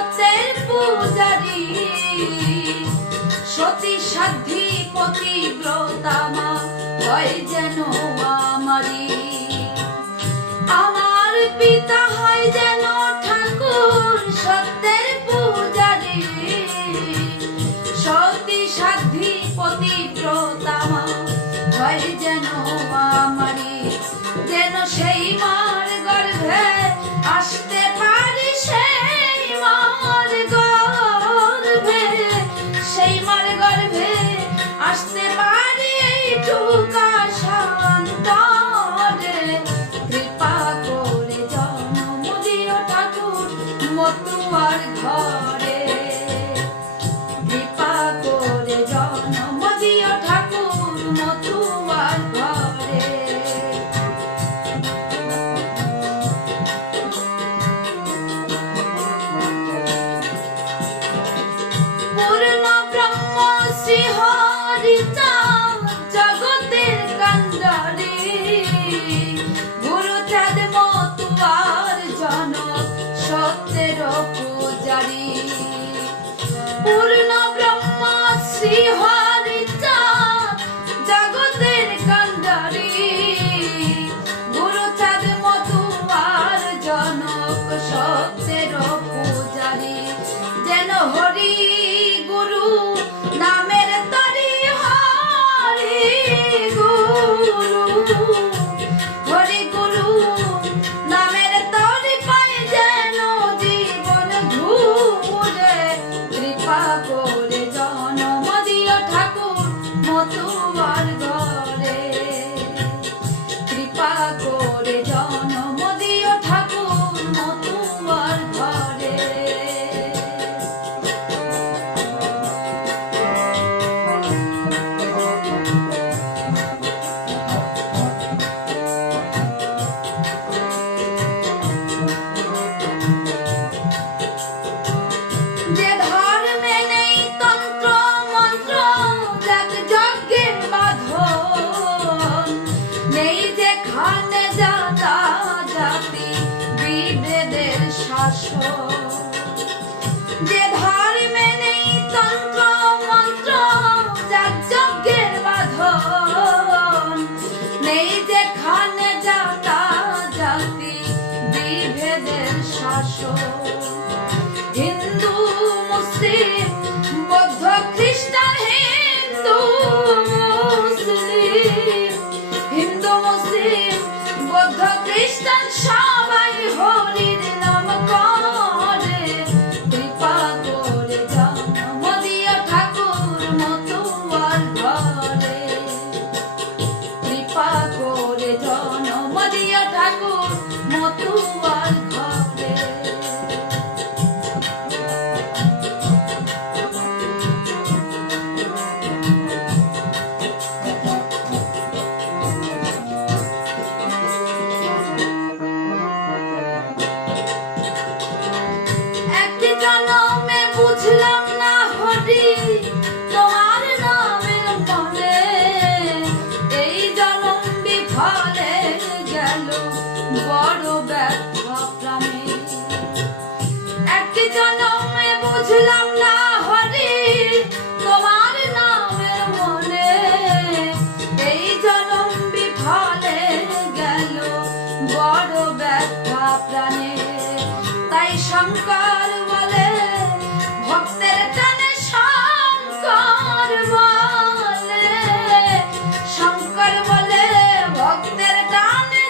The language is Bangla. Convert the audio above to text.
সত্যের পূজারি। সতী সাধ্যি পতিব্রতামা হয় যেন আমারি আমার পিতা সত্যের পূজারী পূর্ণ aku. জনমে তোমার নামের মনে। এই জনম বিফলে গেল বড় ব্যথা প্রাণে। তাই শঙ্কর বলে, ভক্তের টানে শঙ্কর বলে। শঙ্কর বলে, ভক্তের টানে